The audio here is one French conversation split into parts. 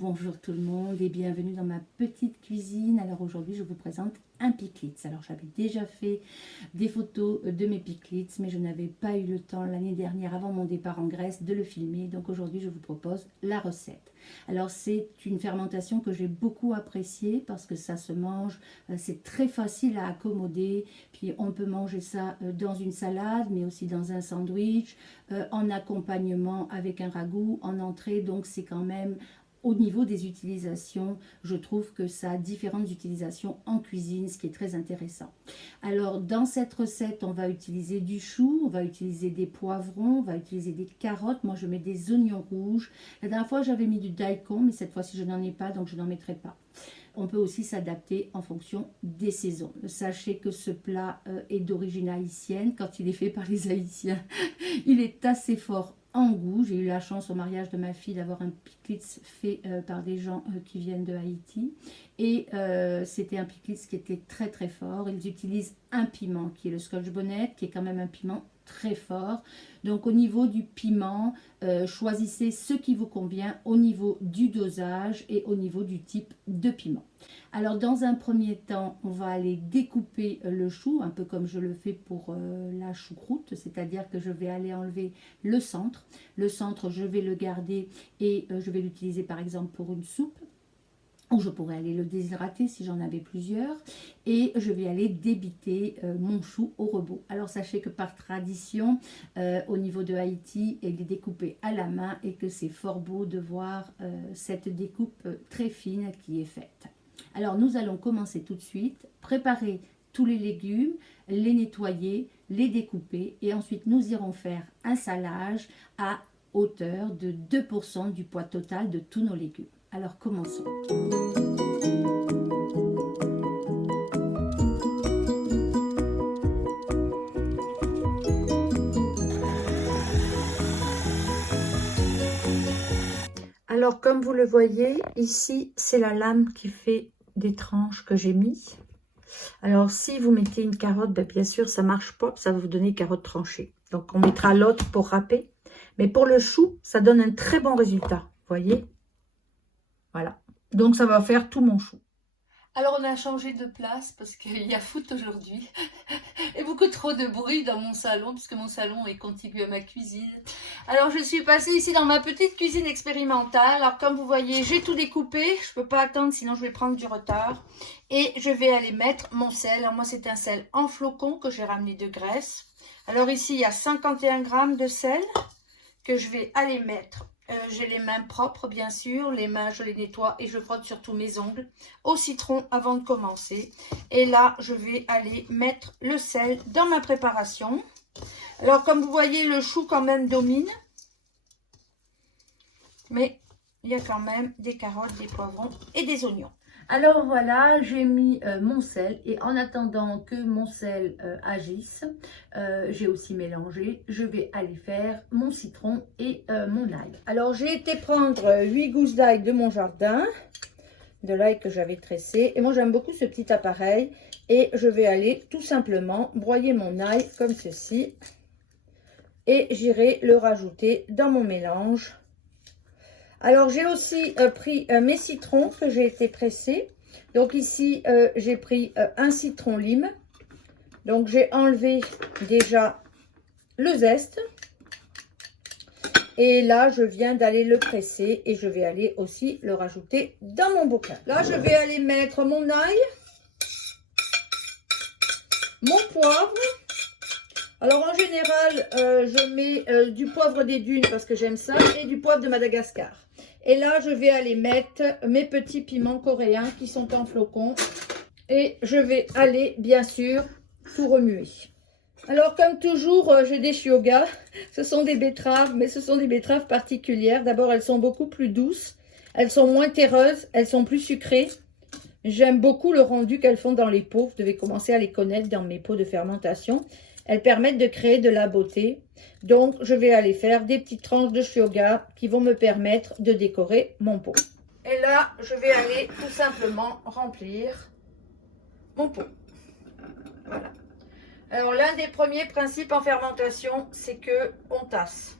Bonjour tout le monde et bienvenue dans ma petite cuisine. Alors aujourd'hui je vous présente un piclitz. Alors j'avais déjà fait des photos de mes piclitz, mais je n'avais pas eu le temps l'année dernière avant mon départ en Grèce de le filmer. Donc aujourd'hui je vous propose la recette. Alors c'est une fermentation que j'ai beaucoup appréciée parce que ça se mange, c'est très facile à accommoder. Puis on peut manger ça dans une salade, mais aussi dans un sandwich, en accompagnement avec un ragoût, en entrée. Donc c'est quand même... Au niveau des utilisations, je trouve que ça a différentes utilisations en cuisine, ce qui est très intéressant. Alors, dans cette recette, on va utiliser du chou, on va utiliser des poivrons, on va utiliser des carottes. Moi, je mets des oignons rouges. La dernière fois, j'avais mis du daikon, mais cette fois-ci, je n'en ai pas, donc je n'en mettrai pas. On peut aussi s'adapter en fonction des saisons. Sachez que ce plat est d'origine haïtienne. Quand il est fait par les Haïtiens, il est assez fort en goût. J'ai eu la chance au mariage de ma fille d'avoir un piclitz fait par des gens qui viennent de Haïti. Et c'était un piclitz qui était très très fort. Ils utilisent un piment qui est le scotch bonnet, qui est quand même un piment très fort. Donc au niveau du piment, choisissez ce qui vous convient au niveau du dosage et au niveau du type de piment. Alors dans un premier temps, on va aller découper le chou, un peu comme je le fais pour la choucroute, c'est-à-dire que je vais aller enlever le centre. Le centre, je vais le garder et je vais l'utiliser par exemple pour une soupe. Ou je pourrais aller le déshydrater si j'en avais plusieurs. Et je vais aller débiter mon chou au robot. Alors sachez que par tradition, au niveau de Haïti, il est découpé à la main et que c'est fort beau de voir cette découpe très fine qui est faite. Alors nous allons commencer tout de suite, préparer tous les légumes, les nettoyer, les découper et ensuite nous irons faire un salage à hauteur de 2% du poids total de tous nos légumes. Alors commençons. Alors comme vous le voyez, ici c'est la lame qui fait des tranches que j'ai mis. Alors si vous mettez une carotte, bien sûr ça marche pas, ça va vous donner carotte tranchée. Donc on mettra l'autre pour râper. Mais pour le chou, ça donne un très bon résultat, voyez. Voilà, donc ça va faire tout mon chou. Alors on a changé de place parce qu'il y a foot aujourd'hui et beaucoup trop de bruit dans mon salon puisque mon salon est contigu à ma cuisine. Alors je suis passée ici dans ma petite cuisine expérimentale. Alors comme vous voyez, j'ai tout découpé. Je peux pas attendre sinon je vais prendre du retard. Et je vais aller mettre mon sel. Alors moi c'est un sel en flocons que j'ai ramené de Grèce. Alors ici il y a 51 grammes de sel que je vais aller mettre. J'ai les mains propres bien sûr, les mains je les nettoie et je frotte surtout mes ongles au citron avant de commencer. Et là je vais aller mettre le sel dans ma préparation. Alors comme vous voyez le chou quand même domine, mais il y a quand même des carottes, des poivrons et des oignons. Alors voilà, j'ai mis mon sel et en attendant que mon sel agisse, j'ai aussi mélangé. Je vais aller faire mon citron et mon ail. Alors j'ai été prendre 8 gousses d'ail de mon jardin, de l'ail que j'avais tressé. Et moi j'aime beaucoup ce petit appareil et je vais aller tout simplement broyer mon ail comme ceci. Et j'irai le rajouter dans mon mélange. Alors, j'ai aussi pris mes citrons que j'ai été pressés. Donc ici, j'ai pris un citron lime. Donc, j'ai enlevé déjà le zeste. Et là, je viens d'aller le presser et je vais aller aussi le rajouter dans mon bocal. Là, je vais aller mettre mon ail, mon poivre. Alors, en général, je mets du poivre des dunes parce que j'aime ça et du poivre de Madagascar. Et là, je vais aller mettre mes petits piments coréens qui sont en flocons. Et je vais aller, bien sûr, tout remuer. Alors, comme toujours, j'ai des shiogas. Ce sont des betteraves, mais ce sont des betteraves particulières. D'abord, elles sont beaucoup plus douces. Elles sont moins terreuses. Elles sont plus sucrées. J'aime beaucoup le rendu qu'elles font dans les pots. Vous devez commencer à les connaître dans mes pots de fermentation. Elles permettent de créer de la beauté. Donc, je vais aller faire des petites tranches de shioga qui vont me permettre de décorer mon pot. Et là, je vais aller tout simplement remplir mon pot. Voilà. Alors, l'un des premiers principes en fermentation, c'est que on tasse.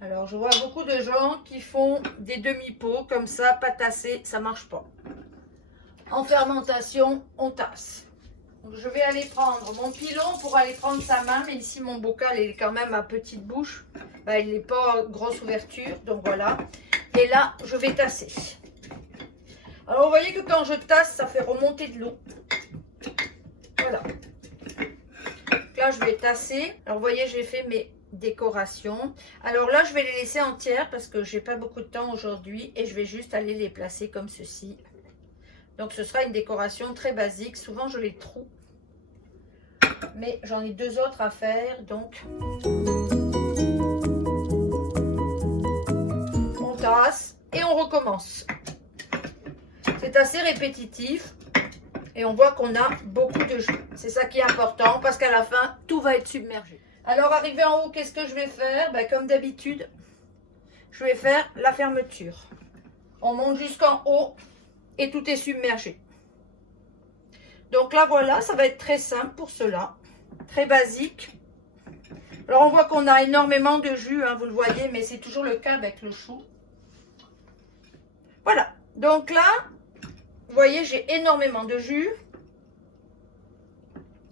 Alors, je vois beaucoup de gens qui font des demi-pots comme ça, pas tassés, ça marche pas. En fermentation, on tasse. Donc, je vais aller prendre mon pilon pour aller prendre sa main, mais ici mon bocal il est quand même à petite bouche. Ben, il n'est pas grosse ouverture, donc voilà. Et là, je vais tasser. Alors, vous voyez que quand je tasse, ça fait remonter de l'eau. Voilà. Donc là, je vais tasser. Alors, vous voyez, j'ai fait mes décorations. Alors là, je vais les laisser entières parce que j'ai pas beaucoup de temps aujourd'hui et je vais juste aller les placer comme ceci. Donc, ce sera une décoration très basique. Souvent, je les trouve. Mais j'en ai 2 autres à faire. Donc, on tasse et on recommence. C'est assez répétitif. Et on voit qu'on a beaucoup de jus. C'est ça qui est important parce qu'à la fin, tout va être submergé. Alors, arrivé en haut, qu'est-ce que je vais faire? Ben, comme d'habitude, je vais faire la fermeture. On monte jusqu'en haut. Et tout est submergé. Donc là, voilà, ça va être très simple pour cela. Très basique. Alors, on voit qu'on a énormément de jus, hein, vous le voyez, mais c'est toujours le cas avec le chou. Voilà. Donc là, vous voyez, j'ai énormément de jus.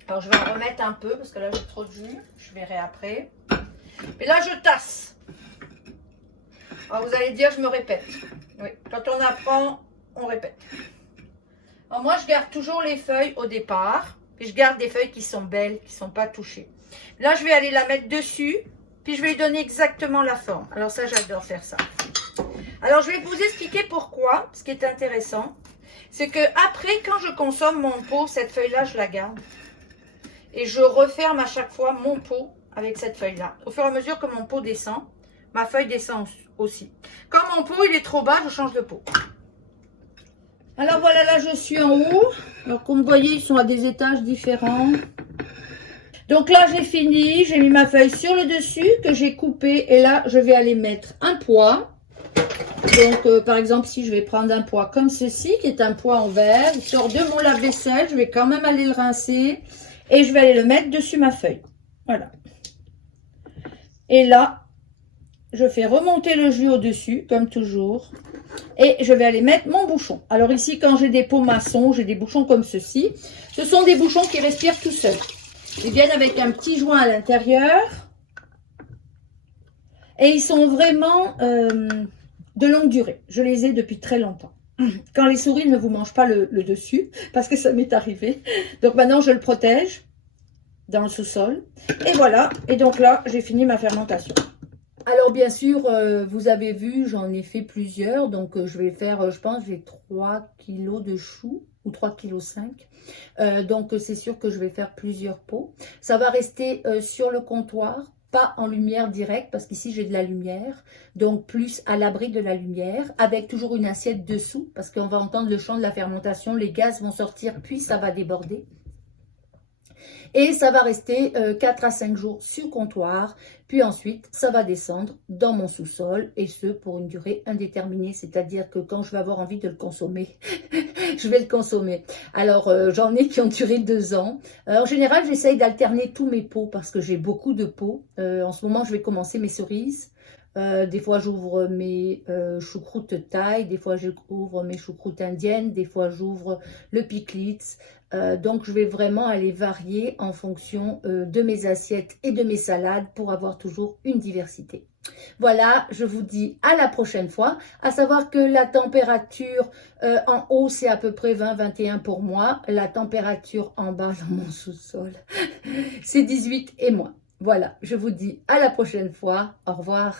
Alors, je vais en remettre un peu parce que là, j'ai trop de jus. Je verrai après. Et là, je tasse. Alors, vous allez dire, je me répète. Oui, quand on apprend... on répète. Alors moi, je garde toujours les feuilles au départ. Puis je garde des feuilles qui sont belles, qui ne sont pas touchées. Là, je vais aller la mettre dessus. Puis je vais lui donner exactement la forme. Alors ça, j'adore faire ça. Alors, je vais vous expliquer pourquoi. Ce qui est intéressant, c'est que après, quand je consomme mon pot, cette feuille-là, je la garde. Et je referme à chaque fois mon pot avec cette feuille-là. Au fur et à mesure que mon pot descend, ma feuille descend aussi. Quand mon pot, il est trop bas, je change de pot. Alors voilà, là je suis en haut. Alors comme vous voyez, ils sont à des étages différents. Donc là j'ai fini, j'ai mis ma feuille sur le dessus que j'ai coupé. Et là je vais aller mettre un pois. Donc par exemple si je vais prendre un pois comme ceci, qui est un pois en verre. Il sort de mon lave-vaisselle, je vais quand même aller le rincer. Et je vais aller le mettre dessus ma feuille. Voilà. Et là, je fais remonter le jus au-dessus, comme toujours. Et je vais aller mettre mon bouchon. Alors ici, quand j'ai des pots maçons, j'ai des bouchons comme ceci. Ce sont des bouchons qui respirent tout seuls. Ils viennent avec un petit joint à l'intérieur. Et ils sont vraiment de longue durée. Je les ai depuis très longtemps. Quand les souris ne vous mangent pas le dessus, parce que ça m'est arrivé. Donc maintenant, je le protège dans le sous-sol. Et voilà. Et donc là, j'ai fini ma fermentation. Alors bien sûr, vous avez vu, j'en ai fait plusieurs. Donc je vais faire, je pense, j'ai 3 kg de choux ou 3,5 kg. Donc c'est sûr que je vais faire plusieurs pots. Ça va rester sur le comptoir, pas en lumière directe, parce qu'ici j'ai de la lumière. Donc plus à l'abri de la lumière, avec toujours une assiette dessous, parce qu'on va entendre le chant de la fermentation. Les gaz vont sortir, puis ça va déborder. Et ça va rester 4 à 5 jours sur comptoir. Puis ensuite, ça va descendre dans mon sous-sol. Et ce, pour une durée indéterminée. C'est-à-dire que quand je vais avoir envie de le consommer, je vais le consommer. Alors, j'en ai qui ont duré 2 ans. En général, j'essaye d'alterner tous mes pots parce que j'ai beaucoup de pots. En ce moment, je vais commencer mes cerises. Des fois, j'ouvre mes choucroutes thaï. Des fois, j'ouvre mes choucroutes indiennes. Des fois, j'ouvre le picklitz. Donc, je vais vraiment aller varier en fonction de mes assiettes et de mes salades pour avoir toujours une diversité. Voilà, je vous dis à la prochaine fois. À savoir que la température en haut, c'est à peu près 20-21 pour moi. La température en bas dans mon sous-sol, c'est 18 et moins. Voilà, je vous dis à la prochaine fois. Au revoir.